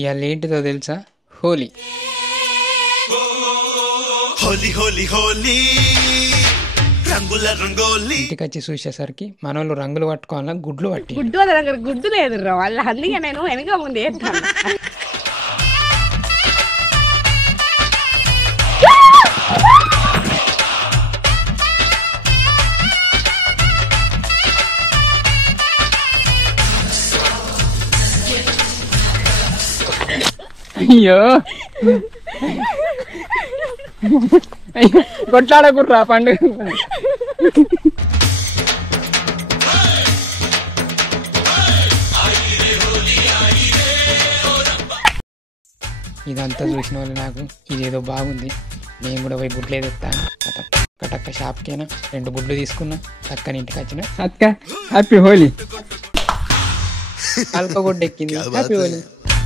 ఇవాళ ఏంటిదో తెలుసా? హోలీ. హోలీ హోలీ హోలీ రంగుల రంగోలి. ఇంటికి వచ్చి చూసేసరికి మనోళ్ళు రంగులు పట్టుకోవాలా గుడ్లు పట్టి గుడ్డు లేదు వాళ్ళ అందుకే నేను వెనక ముందు వేస్తాను. అయ్యో కొట్లాడకుర్రా పండుగ. ఇదంతా చూసిన వాళ్ళు నాకు ఇదేదో బాగుంది, నేను కూడా పోయి గుడ్లు ఎదుగుతాను. టక్క షాప్కైనా 2 గుడ్లు తీసుకున్నా, చక్కని ఇంటికి వచ్చిన అక్క హ్యాపీ హోలీ. అల్ప గుడ్డ ఎక్కింది, హ్యాపీ హోలీ.